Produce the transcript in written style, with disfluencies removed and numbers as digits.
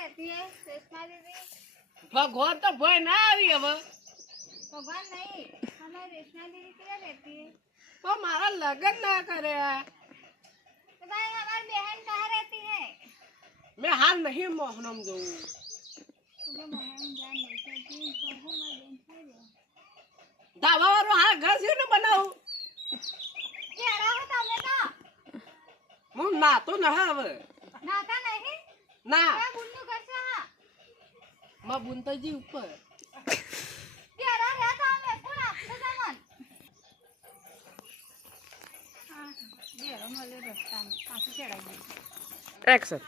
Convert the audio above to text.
रहती है रेशमा दीदी? भगवान तो भय ना આવી હવે भगवान नहीं, हमें रेशमा दीदी क्या रहती है? तो मारा लगन ना करे तो भाई हमारी बहन कहाँ रहती है? मैं हाल नहीं मोहनम जो तुम्हें बहन जान नहीं सकती, कहूँ मैं बहन से जाऊँ। दावा वारो हाल घर से न बनाऊ क्या रहा तुमने तो? मु ना तो न હવે नाता नहीं? ના क्या बुन्नू कर सा? માં બુંતાજી ઉપર क्या रहा रहता हमें पूरा सजामन? हाँ, ये रमले रस्ता में पास चढ़ा गई। એક્શન